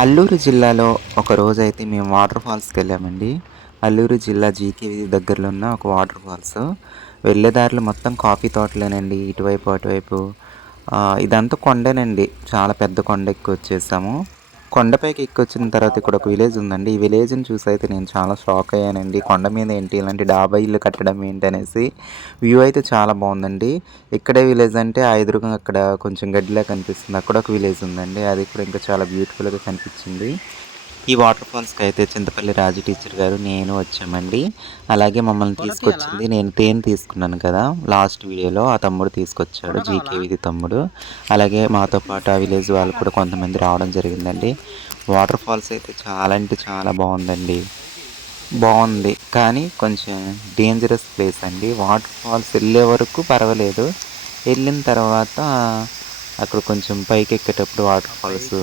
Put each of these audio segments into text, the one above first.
అల్లూరు జిల్లాలో ఒక రోజైతే మేము వాటర్ ఫాల్స్‌కి వెళ్ళామండి. అల్లూరు జిల్లా జీకే దగ్గరలో ఉన్న ఒక వాటర్ ఫాల్స్. వెళ్ళే దారిలో మొత్తం కాఫీ తోటలేనండి. ఇటువైపు, అటువైపు. ఇదంతా కొండేనండి. చాలా పెద్ద కొండ ఎక్కొచ్చేసాము. కొండపైకి ఎక్కొచ్చిన తర్వాత ఇక్కడ ఒక విలేజ్ ఉందండి. ఈ విలేజ్‌ని చూసైతే నేను చాలా షాక్ అయ్యానండి. కొండ మీద ఏంటి ఇలాంటి డాబా ఇల్లు కట్టడం ఏంటనేసి. వ్యూ అయితే చాలా బావుందండి. ఇక్కడే విలేజ్ అంటే ఆ ఎదురుగా అక్కడ కొంచెం గడ్డిలా కనిపిస్తుంది. అక్కడ ఒక విలేజ్ ఉందండి. అది కూడా ఇంకా చాలా బ్యూటిఫుల్‌గా కనిపించింది. ఈ వాటర్ ఫాల్స్‌కైతే చింతపల్లి రాజు టీచర్ గారు, నేను వచ్చామండి. అలాగే మమ్మల్ని తీసుకొచ్చింది నేను తేనె తీసుకున్నాను కదా! లాస్ట్ వీడియోలో ఆ తమ్ముడు తీసుకొచ్చాడు. జీకేవిది తమ్ముడు. అలాగే మాతో పాటు ఆ విలేజ్ వాళ్ళు కూడా కొంతమంది రావడం జరిగిందండి. వాటర్ ఫాల్స్ అయితే చాలా అంటే చాలా బావుందండి. బావుంది. కానీ కొంచెం డేంజరస్ ప్లేస్ అండి. వాటర్ ఫాల్స్ ఎళ్ళే వరకు పర్వాలేదు. ఎళ్ళిన తర్వాత అక్కడ కొంచెం పైకెక్కేటప్పుడు వాటర్ ఫాల్స్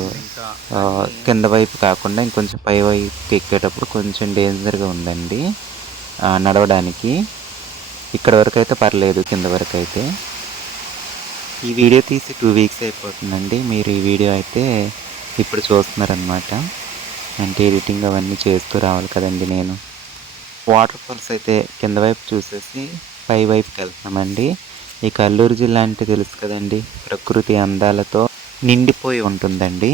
కింద వైపు కాకుండా ఇంకొంచెం పై వైపుకి ఎక్కేటప్పుడు కొంచెం డేంజర్‌గా ఉందండి నడవడానికి. ఇక్కడి వరకైతే పర్లేదు కింద వరకైతే. ఈ వీడియో తీసి 2 వీక్స్ అయిపోతుందండి. మీరు ఈ వీడియో అయితే ఇప్పుడు చూస్తున్నారనమాట. అంటే ఎడిటింగ్ అవన్నీ చేస్తూ రావాలి కదండీ నేను. వాటర్ ఫాల్స్ అయితే కింద వైపు చూసేసి పై వైపుకి వెళ్తున్నామండి. ఈ అల్లూరు జిల్లా అంటే తెలుసు కదండి. ప్రకృతి అందాలతో నిండిపోయి ఉంటుందండి.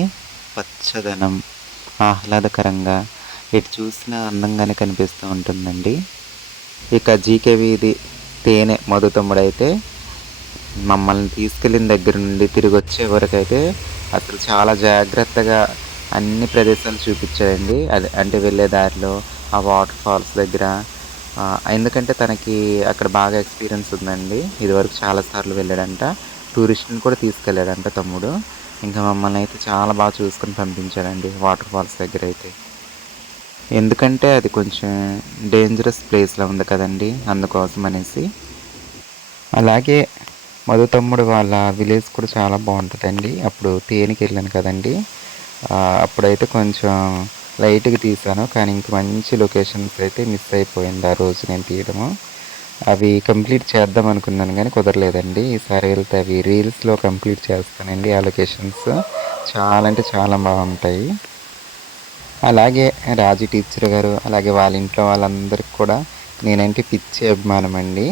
పచ్చదనం, ఆహ్లాదకరంగా ఎటు చూసినా అందంగానే కనిపిస్తూ ఉంటుందండి. ఇక జీకే వీధి తేనె మధు తమ్ముడైతే మమ్మల్ని తీసుకెళ్ళిన దగ్గర నుండి తిరిగి వచ్చే వరకు అయితే అసలు చాలా జాగ్రత్తగా అన్ని ప్రదేశాలు చూపించాడండి. అది అంటే వెళ్ళే దారిలో ఆ వాటర్ ఫాల్స్ దగ్గర ఎందుకంటే తనకి అక్కడ బాగా ఎక్స్పీరియన్స్ ఉందండి. ఇదివరకు చాలా సార్లు వెళ్ళాడంట. టూరిస్ట్‌ని కూడా తీసుకెళ్ళాడంట తమ్ముడు. ఇంకా మమ్మల్ని అయితే చాలా బాగా చూసుకొని పంపించాడండి వాటర్ ఫాల్స్ దగ్గర అయితే. ఎందుకంటే అది కొంచెం డేంజరస్ ప్లేస్‌లో ఉంది కదండీ! అందుకోసం అనేసి. అలాగే మధు తమ్ముడు వాళ్ళ విలేజ్ కూడా చాలా బాగుంటుందండి. అప్పుడు తేనికి వెళ్ళాను కదండి. అప్పుడైతే కొంచెం లైట్‌గా తీశాను. కానీ ఇంక మంచి లొకేషన్స్ అయితే మిస్ అయిపోయింది ఆ రోజు నేను తీయడము. అవి కంప్లీట్ చేద్దాం అనుకున్నాను కానీ కుదరలేదండి. ఈసారి వెళ్తే అవి రీల్స్‌లో కంప్లీట్ చేస్తానండి ఆ లొకేషన్స్. చాలా అంటే చాలా బాగుంటాయి. అలాగే రాజు టీచర్ గారు, అలాగే వాళ్ళ ఇంట్లో వాళ్ళందరికి కూడా నేనంటే పిచ్చి అభిమానం అండి.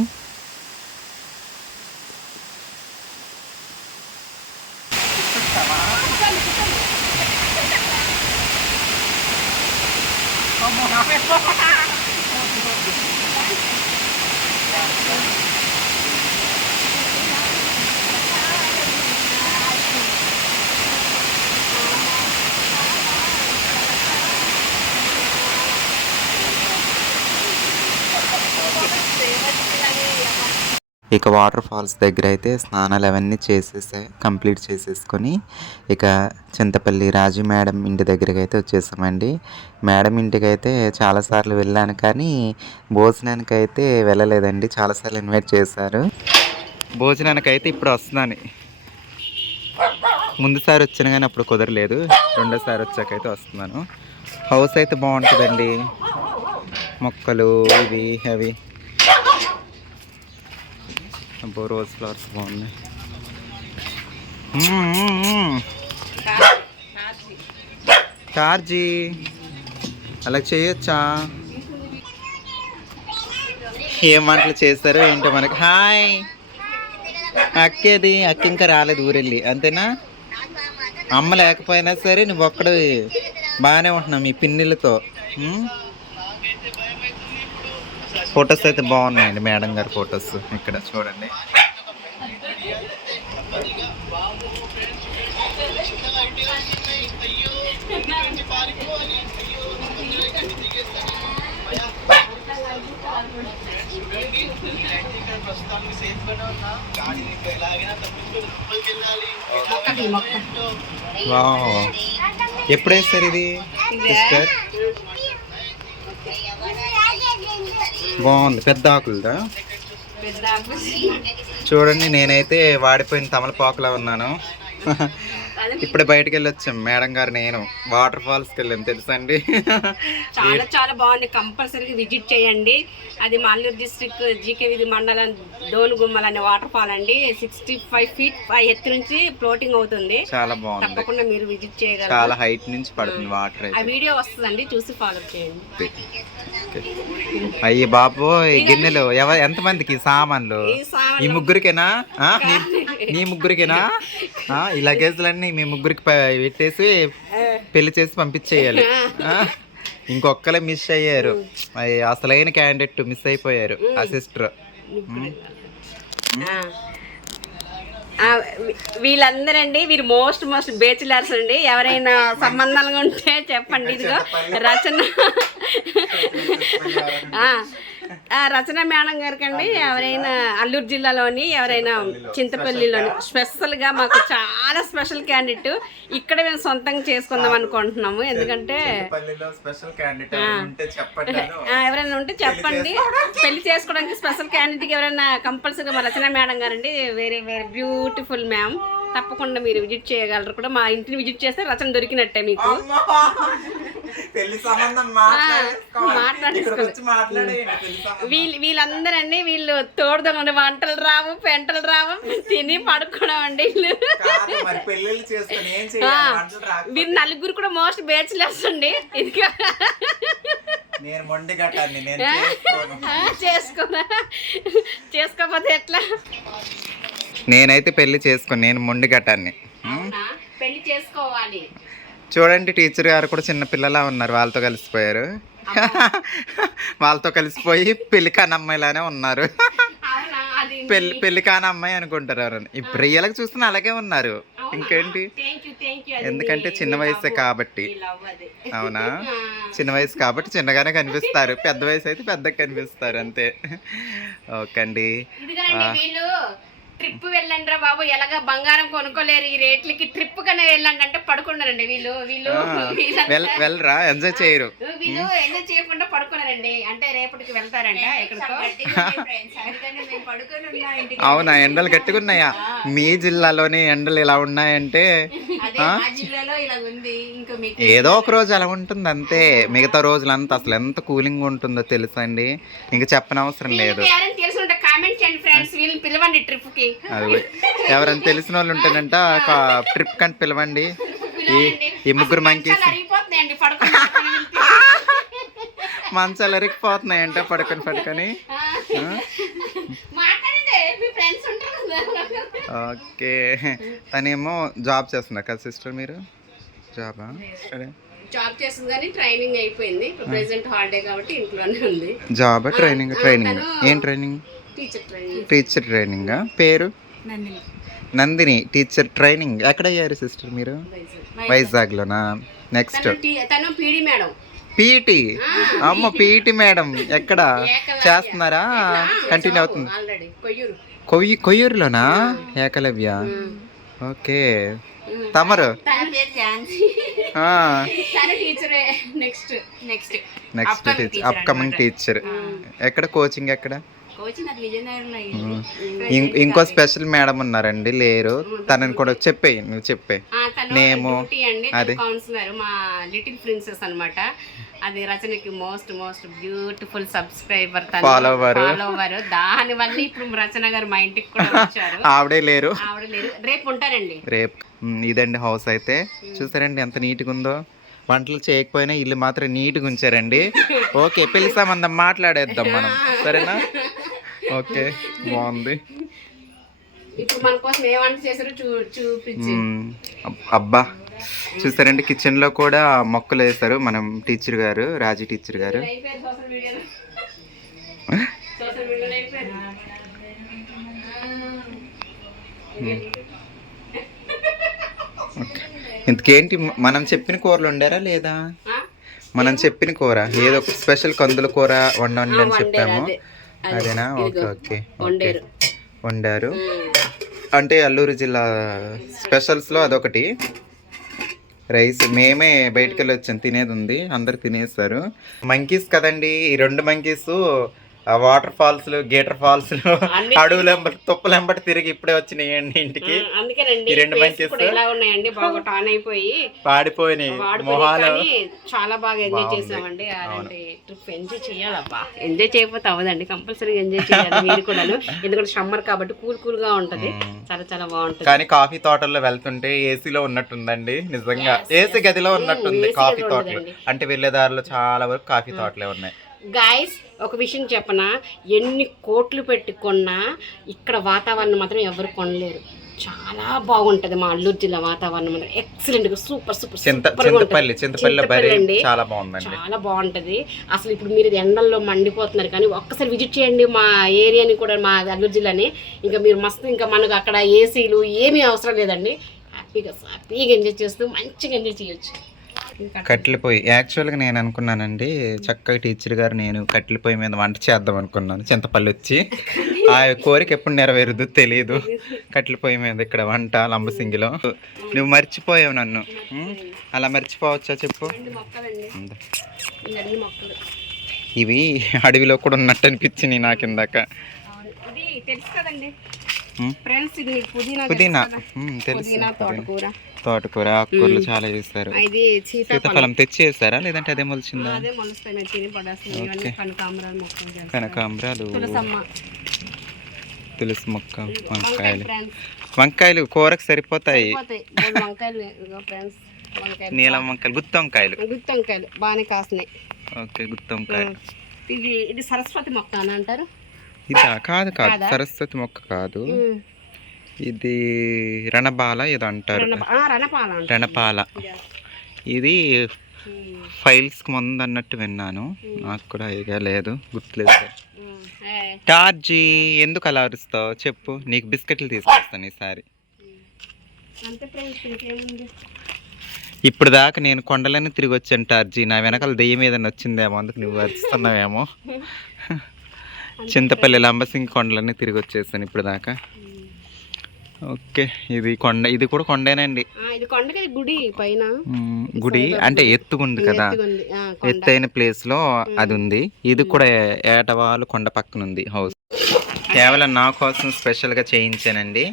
ఇక వాటర్ ఫాల్స్ దగ్గర అయితే స్నానాలు అవన్నీ కంప్లీట్ చేసేసుకొని ఇక చింతపల్లి రాజు మేడం ఇంటి దగ్గరికి అయితే వచ్చేసామండి. మేడం ఇంటికి అయితే చాలాసార్లు వెళ్ళాను కానీ భోజనానికి అయితే వెళ్ళలేదండి. చాలాసార్లు ఇన్వైట్ చేశారు. భోజనానికి అయితే ఇప్పుడు వస్తున్నాను. ముందుసారి వచ్చాను కానీ అప్పుడు కుదరలేదు. రెండోసారి వచ్చాకైతే వస్తున్నాను. హౌస్ అయితే బాగుంటుందండి. మొక్కలు ఇవి అవి అబ్బో రోజ్ ఫ్లవర్స్ బాగున్నాయి. చార్జీ అలా చేయొచ్చా? ఏం వంటలు చేస్తారో ఏంటో మనకి. హాయ్ అక్కేది అక్క ఇంకా రాలేదు ఊరెళ్ళి అంతేనా? అమ్మ లేకపోయినా సరే నువ్వు ఒక్కడు బాగానే ఉంటున్నావు మీ పిన్నిలతో. ఫొటోస్ అయితే బాగున్నాయండి మేడం గారి ఫొటోస్ ఇక్కడ చూడండి. ఎప్పుడు వేస్తారు ఇది సిస్టర్? బాగుంది. పెద్ద ఆకులదా? చూడండి నేనైతే వాడిపోయిన తమలపాకులా ఉన్నాను. ఇప్పుడు బయటకు వెళ్ళొచ్చాం మేడం గారు నేను వాటర్ ఫాల్స్కి వెళ్ళాం తెలుసా అండి. చాలా చాలా బాగుంది, కంపల్సరీగా విజిట్ చేయండి. అది మాలూరు డిస్ట్రిక్ట్ జీకే వీధి మండలం డోలుగుమ్మల్ అనే వాటర్ ఫాల్ అండి. 65 feet ఎత్తు నుంచి ఫ్లోటింగ్ అవుతుంది. చాలా బాగుంది, తప్పకుండా మీరు విజిట్ చేయగలరు. చాలా హైట్ నుంచి పడుతుంది వాటర్. ఆ వీడియో వస్తుందండి, చూసి ఫాలో చేయండి. అయ్యి బాబు గిన్నెలు ఎంతమందికి సామాన్లు? ఈ ముగ్గురికేనా? నీ ముగ్గురికేనా? ఈ లగేజ్లన్నీ మీ ముగ్గురికి పెట్టేసి పెళ్లి చేసి పంపించేయాలి. ఇంకొక్కలే మిస్ అయ్యారు, అసలైన క్యాండిడేట్ మిస్ అయిపోయారు, ఆ సిస్టర్. వీళ్ళందరండి వీరు మోస్ట్ బ్యాచిలర్స్ అండి. ఎవరైనా సంబంధాలుగా ఉంటే చెప్పండి. ఇదిగో రచన రచన మేడం గారికి అండి. ఎవరైనా అల్లూరు జిల్లాలోని ఎవరైనా చింతపల్లిలోని స్పెషల్గా మాకు చాలా స్పెషల్ క్యాండిడేట్. ఇక్కడ మేము సొంతంగా చేసుకుందాం అనుకుంటున్నాము. ఎందుకంటే ఎవరైనా ఉంటే చెప్పండి. పెళ్లి చేసుకోవడానికి స్పెషల్ క్యాండిడేట్కి ఎవరైనా కంపల్సరీగా మా రచన మేడం గారండి. Very very beautiful ma'am. తప్పకుండా మీరు విజిట్ చేయగలరు కూడా. మా ఇంటిని విజిట్ చేస్తే రచన దొరికినట్టే మీకు. వీళ్ళందరండి వీళ్ళు తోడుదల వంటలు రావు, పెంటలు రావు, తిని పడుకోవడం అండి. వీళ్ళు నలుగురు కూడా మోస్ట్ బ్యాచిలర్స్ అండి. ఇది చేసుకోకపోతే ఎట్లా? నేనైతే పెళ్లి చేసుకోను, నేను మొండి గట్టాన్ని. పెళ్లి చేసుకోవాలి. చూడండి టీచర్ గారు కూడా చిన్న పిల్లలా ఉన్నారు, వాళ్ళతో కలిసిపోయారు. వాళ్ళతో కలిసిపోయి పెళ్లి కాని అమ్మాయిలానే ఉన్నారు. పెళ్లి కాని అమ్మాయి అనుకుంటారు ఎవరని. ఇప్పుడు రియల్గా చూస్తున్నా అలాగే ఉన్నారు. ఇంకేంటి, ఎందుకంటే చిన్న వయసే కాబట్టి. అవునా, చిన్న వయసు కాబట్టి చిన్నగానే కనిపిస్తారు, పెద్ద వయసు అయితే పెద్దగా కనిపిస్తారు అంతే. ఓకే అండి. ట్రిప్ వెళ్ళండి రా బాబు, ఎలాగా బంగారం కొనుక్కోలేరు ఈ రేట్లకి. ట్రిప్ కనే వెళ్ళండి అంటే పడుకున్నారండి వీళ్ళు. వెళ్ళరా, ఎంజాయ్ చేయరు. వీళ్ళు ఎంజాయ్ చేయకుండా పడుకున్నారండి. అంటే రేపటికి వెళ్తారంట ఎక్కడికో. అవునా, ఎండలు గట్టిగున్నాయా? మీ జిల్లాలోని ఎండలు ఇలా ఉన్నాయంటే ఏదో ఒక రోజు అలా ఉంటుంది అంతే. మిగతా రోజులంతా అసలు ఎంత కూలింగ్ ఉంటుందో తెలుసా అండి, ఇంకా చెప్పనవసరం లేదు. ఎవరైనా తెలిసిన వాళ్ళు ఉంటేనంట ట్రిప్ కంటే పిలవండి. ఈ ముగ్గురు మంకీస్ మంచాలు ఎరిగిపోతున్నాయంట పడుకొని. ఓకే, తనేమో జాబ్ చేస్తున్నారు కదా సిస్టర్? మీరు జాబ్ చేస్తుంది కానీ ట్రైనింగ్ అయిపోయింది. ప్రెజెంట్ హాలిడే కాబట్టి ఇంట్లోనే ఉంది. జాబ్ ట్రైనింగ్ ఏం ట్రైనింగ్? Teacher training. పేరు నందిని. టీచర్ ట్రైనింగ్ ఎక్కడ అయ్యారు సిస్టర్ మీరు? వైజాగ్లోనా? Next PET. అమ్మ పీఈటీ మేడం ఎక్కడ చేస్తున్నారా? కంటిన్యూ అవుతుంది. కొయ్యూరులోనా? ఏకలవ్య. ఓకే. తమరు నెక్స్ట్ టీచర్, అప్కమింగ్ టీచర్. ఎక్కడ కోచింగ్? ఎక్కడ? ఇంకో స్పెషల్ మేడం ఉన్నారండి, లేరు. తనని కూడా నువ్వు చెప్పే నేము. అది కౌన్సిలర్ మా లిటిల్ ప్రిన్సెస్ అన్నమాట. అది రచనకి మోస్ట్ బ్యూటిఫుల్ సబ్స్క్రైబర్, ఫాలోవర్. దాని వల్ల ఇప్పుడు రచన గారు మా ఇంటికి కూడా వచ్చారు. ఆవిడే లేరు, రేపు ఉంటారండి. రేపు. ఇదండి హౌస్ అయితే. చూసారండి ఎంత నీట్గా ఉందో. వంటలు చేయకపోయినా ఇల్లు మాత్రం నీట్గా ఉంచారండి. ఓకే, పెళ్లి సంబంధం మాట్లాడేద్దాం మనం, సరేనా? ఓకే, బాగుంది. అబ్బా చూసారండి, కిచెన్ లో కూడా మొక్కలు వేస్తారు మనం టీచర్ గారు, రాజీ టీచర్ గారు. ఇంతకేంటి, మనం చెప్పిన కూరలు వండారా లేదా? మనం చెప్పిన కూర ఏదో స్పెషల్ కందుల కూర వండండి అని చెప్పాము, అదేనా? ఓకే ఓకే, వండారు. అంటే అల్లూరు జిల్లా స్పెషల్స్లో అదొకటి. రైస్ మేమే బయటకు వెళ్ళి వచ్చాం, తినేది ఉంది, అందరు తినేస్తారు. మంకీస్ కదండి, ఈ 2 మంకీస్ ఆ వాటర్ ఫాల్స్ గేటర్ ఫాల్స్ అన్ని అడవులెంబటి తుప్పలెంబటి తిరిగి ఇప్పుడే వచ్చినాయండి ఇంటికి. అందుకేనండి ఈ 2 ఫేస్ కూడా ఎలా ఉన్నాయండి, బాగా టాన్ అయిపోయి పాడిపోయినాయి మొహాలు. కానీ చాలా బాగా ఎంజాయ్ చేసామండి. అలాంటి ట్రిప్ ఎంజాయ్ చేయాలబ్బా, ఎంజాయ్ చేయకపోతే అవ్వదండి, కంపల్సరీ ఎంజాయ్ చేయాలి మీరు కూడాను. ఎందుకంటే సమ్మర్ కాబట్టి కూల్ గా ఉంటది, చాలా చాలా బాగుంటది. కానీ కాఫీ తోటల్లో వెళ్తుంటే ఏసీలో ఉన్నట్టుందండి, నిజంగా ఏసీ గదిలో ఉన్నట్టుంది కాఫీ తోటలు. అంటే వెళ్ళేదారిలో చాలా వరకు కాఫీ తోటలే ఉన్నాయి. గాయస్ ఒక విషయం చెప్పనా, ఎన్ని కోట్లు పెట్టి కొన్నా ఇక్కడ వాతావరణం మాత్రం ఎవరు కొనలేరు. చాలా బాగుంటది మా అల్లూరు జిల్లా వాతావరణం మాత్రం ఎక్సలెంట్ గా సూపర్ చింతపల్లి చాలా బాగుందండి, చాలా బాగుంటది. అసలు ఇప్పుడు మీరు ఎండల్లో మండిపోతున్నారు కానీ ఒక్కసారి విజిట్ చేయండి మా ఏరియాని కూడా, మా అల్లూరు జిల్లాని. ఇంకా మీరు మస్తు, ఇంకా మనకు అక్కడ ఏసీలు ఏమీ అవసరం లేదండి, హ్యాపీగా ఎంజాయ్ చేస్తూ మంచిగా ఎంజాయ్ చేయొచ్చు. కట్టెల పొయ్యి యాక్చువల్గా నేను అనుకున్నానండి, చక్కగా టీచర్ గారు నేను కట్టెల పొయ్యి మీద వంట చేద్దాం అనుకున్నాను. చింతపల్లి వచ్చి ఆ కోరిక ఎప్పుడు నెరవేరుద్దో తెలియదు. కట్టెల పొయ్యి మీద ఇక్కడ వంట లంబసింగిలో. నువ్వు మర్చిపోయావు నన్ను, అలా మర్చిపోవచ్చా చెప్పు. ఇవి అడవిలో కూడా ఉన్నట్టు అనిపించింది నాకు ఇందాక. పుదీనా తెలుసు, తోటకూర ఆకుకూరలు చాలా చేస్తారు. సీతాఫలం తెచ్చి చేస్తారా లేదంటే అదే మొలిచిందా? కనకాంబరాలు, తులసి మొక్క, వంకాయలు కూరకు సరిపోతాయి. నీలం వంకాయలు, గుత్తి వంకాయలు బాగానే కాస్తున్నాయి. ఓకే, గుత్తి వంకాయ. ఇది సరస్వతి మొక్క అని అంటారు. ఇదా? కాదు సరస్వతి మొక్క కాదు, ఇది రణబాల ఏదో అంటారు, రణపాల. ఇది ఫైల్స్ కి ముందు అన్నట్టు విన్నాను, నాకు కూడా ఇక లేదు, గుర్తులేదు. టార్జీ ఎందుకు అలా అరుస్తావు చెప్పు, నీకు బిస్కెట్లు తీసుకొస్తాను ఈసారి. ఇప్పుడు దాకా నేను కొండలన్నీ తిరిగి వచ్చాను టార్జీ, నా వెనకాల దెయ్యం ఏదైనా వచ్చిందేమో, అందుకు నువ్వు అరుస్తున్నావేమో. చింతపల్లి లంబసింగి కొండలన్నీ తిరిగి వచ్చేసాను ఇప్పుడు దాకా. ఓకే, ఇది కొండ, ఇది కూడా కొండేనండి. గుడి పైన, గుడి అంటే ఎత్తుగుంది కదా, ఎత్తైన ప్లేస్ లో అది ఉంది. ఇది కూడా ఏటవాలు కొండ పక్కన ఉంది హౌస్. కేవలం నా కోసం స్పెషల్ గా చేయించానండి.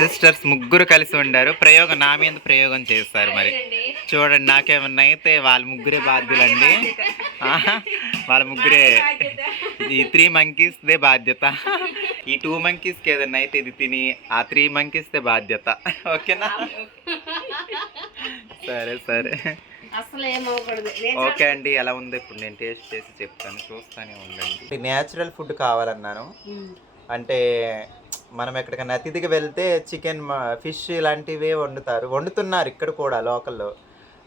సిస్టర్స్ ముగ్గురు కలిసి ఉండారు, ప్రయోగం నా మీద ప్రయోగం చేస్తారు. మరి చూడండి, నాకేమన్నా అయితే వాళ్ళ ముగ్గురే బాధ్యులండి, వాళ్ళ ముగ్గురే. ఈ 3 monkeysదే బాధ్యత. ఈ 2 monkeysకి ఏదన్నా అయితే ఇది తిని ఆ 3 monkeysదే బాధ్యత. ఓకేనా? సరే ఓకే అండి. ఎలా ఉంది ఇప్పుడు నేను టేస్ట్ చేసి చెప్తాను, చూస్తానే ఉండండి. న్యాచురల్ ఫుడ్ కావాలన్నాను, అంటే మనం ఎక్కడికైనా అతిథికి వెళ్తే చికెన్, ఫిష్ ఇలాంటివే వండుతున్నారు ఇక్కడ కూడా లోకల్లో.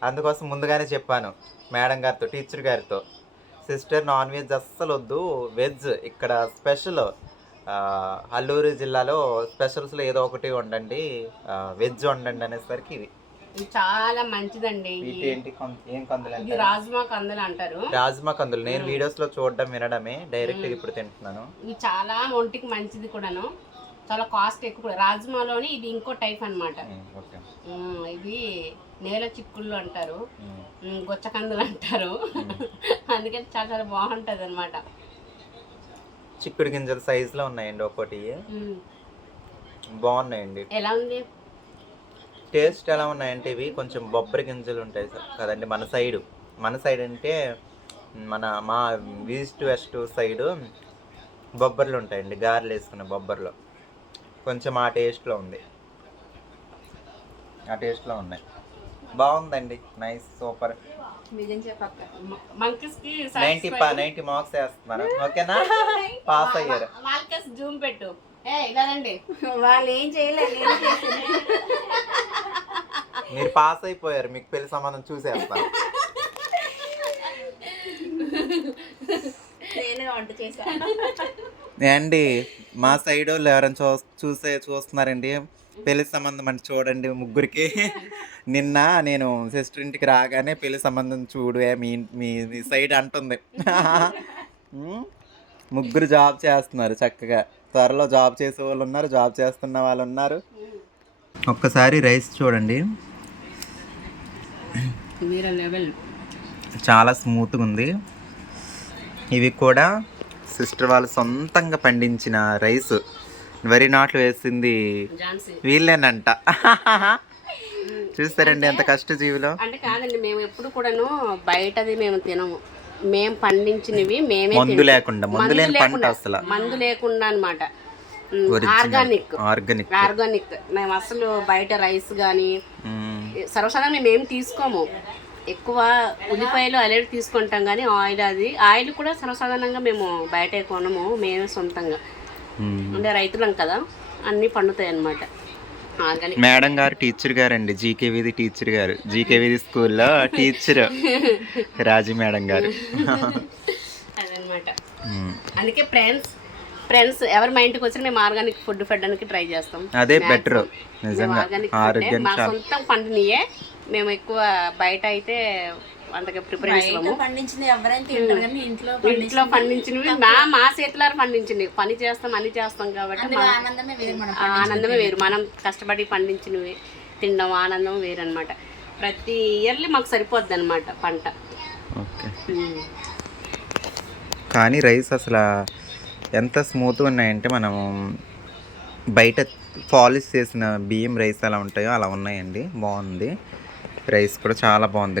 అందుకోసం ముందుగానే చెప్పాను మేడం గారితో, టీచర్ గారితో, సిస్టర్ నాన్ వెజ్ అస్సలు వద్దు, వెజ్ ఇక్కడ స్పెషల్, అల్లూరు జిల్లాలో స్పెషల్స్లో ఏదో ఒకటి వండండి, వెజ్ వండండి అనేసరికి ఇది చాలా మంచిదండి. ఏం కందులు? రాజ్మా కందులు అంటారు. రాజ్మా కందులు నేను వీడియోస్ లో చూడడం వినడమే, డైరెక్ట్ ఇప్పుడు తింటున్నాను. ఇది చాలా ఒంటికి మంచిది కూడాను, చాలా కాస్ట్ ఎక్కువ కూడా. రాజ్మాలోని ఇది ఇంకో టైప్ అన్నమాట. ఇది నేల చిక్కుళ్ళు అంటారు, గొచ్చకందులు అంటారు, అందుకని చాలా చాలా బాగుంటది అనమాట. చిక్కుడు గింజల సైజ్ లో ఉన్నాయండి ఒక్కోటి, బాగున్నాయండి. ఎలా ఉంది టేస్ట్? ఎలా ఉన్నాయంటే ఇవి కొంచెం బొబ్బరి గింజలు ఉంటాయి కదండి మన సైడ్ అంటే మా ఈస్ట్ వెస్ట్ సైడు బొబ్బర్లు ఉంటాయండి, గారెలు వేసుకున్న బొబ్బర్లో కొంచెం ఆ టేస్ట్లో ఉంది, ఆ టేస్ట్లో ఉన్నాయి. బాగుందండి, నైస్, సూపర్. 90 మార్క్స్ వేస్తున్నారు. ఓకేనా? పాస్ అయ్యారు. జూమ్ పెట్టు, వాళ్ళు ఏం చేయలేదు, మీరు పాస్ అయిపోయారు, మీకు పెళ్లి సంబంధం చూసేస్తాను. అండి మా సైడ్ వాళ్ళు ఎవరైనా చూస్తున్నారండి పెళ్లి సంబంధం అంటే చూడండి ముగ్గురికి. నిన్న నేను సిస్టర్ ఇంటికి రాగానే పెళ్లి సంబంధం చూడు మీ సైడ్ అంటుంది. ముగ్గురు జాబ్ చేస్తున్నారు చక్కగా, త్వరలో జాబ్ చేసే వాళ్ళు ఉన్నారు, జాబ్ చేస్తున్న వాళ్ళు ఉన్నారు. ఒక్కసారి రైస్ చూడండి, చాలా స్మూత్గా ఉంది. ఇవి కూడా సిస్టర్ వాళ్ళు సొంతంగా పండించిన రైస్ వరి నాట్లు వేసింది ఝాన్సీ వీళ్ళేనంట. చూస్తారండి ఎంత కష్టజీవులో. అంటే కాదండి, మేము ఎప్పుడు కూడాను బయటది మేము తినము. మేము పండించినవి మేమే మందు లేకుండా, మందు లేని పంట అసలు, మందు లేకుండా అనమాట. Organic organic organic. మేము అసలు బయట రైస్ కానీ సర్వసాధారణంగా మేము ఏం తీసుకోము. ఎక్కువ ఉల్లిపాయలు అల్లెడు తీసుకుంటాం కానీ ఆయిల్ కూడా సర్వసాధారణంగా మేము బయట కొనము. మేమే సొంతంగా అంటే రైతులం కదా, అన్నీ పండుతాయి అన్నమాట. ఆర్గానిక్. మేడం గారు టీచర్ గారు అండి, జీకే వీధి టీచర్ గారు, జీకే వీధి స్కూల్లో టీచర్ రాజీ మేడం గారు. అదనమాట. అందుకే ఫ్రెండ్స్ ఎవరు మా ఇంటికి వచ్చినా మేము ఆర్గానిక్ ఫుడ్ పెట్టడానికి ట్రై చేస్తాం. అదే బెటర్ నిజంగా. ఆర్గానిక్ మా సొంతం పండినయే మేము ఎక్కువ బయట అయితే అంతగా ప్రిపరేషన్ ఇంట్లో పండించినవి మా చేతులారా పండించినవి. పని చేస్తాం అన్ని చేస్తాం కాబట్టి ఆనందమే వేరు. మనం కష్టపడి పండించినవి తినడం ఆనందం వేరు అనమాట. ప్రతి ఇయర్లీ మాకు సరిపోద్ది అనమాట పంట. ఓకే. కానీ రైస్ అసలు ఎంత స్మూత్గా ఉన్నాయంటే మనం బయట పాలిష్ చేసిన బియ్యం రైస్ ఎలా ఉంటాయో అలా ఉన్నాయండి. బాగుంది, రైస్ కూడా చాలా బాగుంది.